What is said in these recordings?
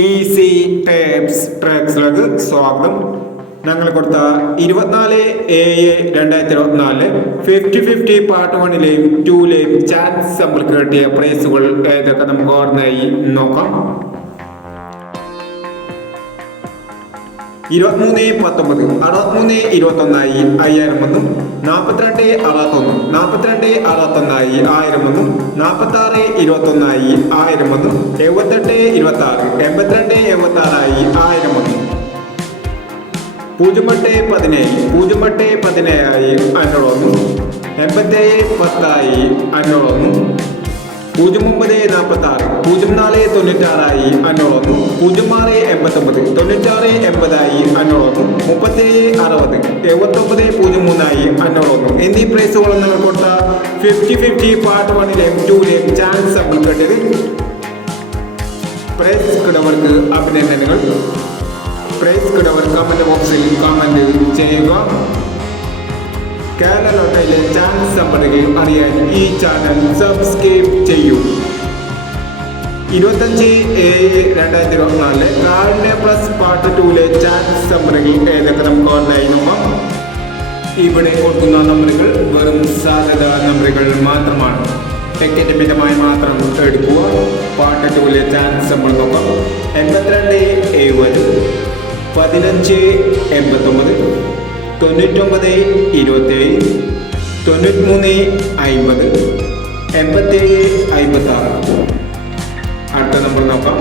Easy tapes ട്രാക്സിലേക്ക് സ്വാഗതം. ഞങ്ങൾ കൊടുത്ത 24/7/2024 50-50 പാർട്ട് 1ലെയും 2ലെയും ചാൻസ് നമ്മൾക്ക് കിട്ടിയ പ്രൈസുകൾ ഏതൊക്കെ നമുക്ക് ഓർമ്മയായി നോക്കാം. 23-19 63-21 5000 വന്നും, 42-61 42-61 1000 വന്നും, 46-21 1000 വന്നും, 78-26 82-76 1000 വന്നും, 08-17 08-17 500 വന്നും, 87-10 500 വന്നും, 09-46 04-96 500 വന്നു, 06-89 96-80 500 വന്നു, 37-60 79-03 500 വന്നു എന്നീ പ്രൈസുകൾ നിങ്ങൾ കൊടുത്ത 50-50 പാർട്ട് 1ലെയും 2ലെയും ചാൻസ് നമ്മൾ കേട്ടത്. പ്രൈസ് കിടവർക്ക് അഭിനന്ദനങ്ങൾ. പ്രൈസ് കിടവർ കമന്റ് ബോക്സിൽ കമന്റ് ചെയ്യുക. കേരള ലോട്ടറിയിലെ ചാൻസ് നമ്പറുകൾ അറിയാൻ ഈ ചാനൽ സബ്സ്ക്രൈബ് ചെയ്യൂ. 25/7/2024 കാർഡിനെ പ്ലസ് പാർട്ട് 2ലെ ചാൻസ് നമ്പറുകൾ ഏതൊക്കെ നമുക്ക് ഓൺലൈൻ നോക്കാം. ഇവിടെ കൊടുക്കുന്ന നമ്പറുകൾ വെറും സാധ്യത നമ്പറുകൾ മാത്രമാണ്. ടിക്കറ്റ് മിതമായി മാത്രം എടുക്കുക. പാർട്ട് 2ലെ ചാൻസ് നമ്പർ നോക്കാം. 82-70 15-89 99-27 93-50 87-56. അടുത്ത നമ്പർ നോക്കാം.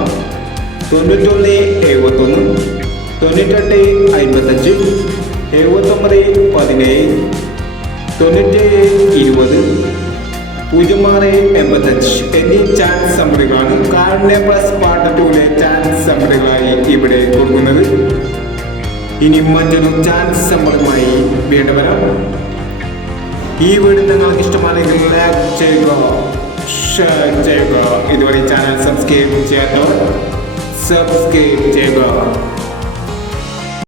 91-71 98-55 79-17 97-20 06-85 എന്നീ ചാൻസ് നമ്പറുകളാണ് കാർഡിനെ പ്ലസ് പാർട്ട് 2ലെ ചാൻസ് നമ്പറുകളായി ഇവിടെ കൊടുക്കുന്നത്. ഇനി മറ്റൊരു ചാൻസ് നമ്പറുമായി വീണ്ടും വരാം. ഈ വീഡിയോ നിങ്ങൾക്ക് ഇഷ്ടമാണെങ്കിൽ ലൈക്ക് ചെയ്യുക, ഷെയർ ചെയ്യുക. ഇതുവരെ ചാനൽ സബ്സ്ക്രൈബ് ചെയ്യാത്തവർ സബ്സ്ക്രൈബ് ചെയ്യുക.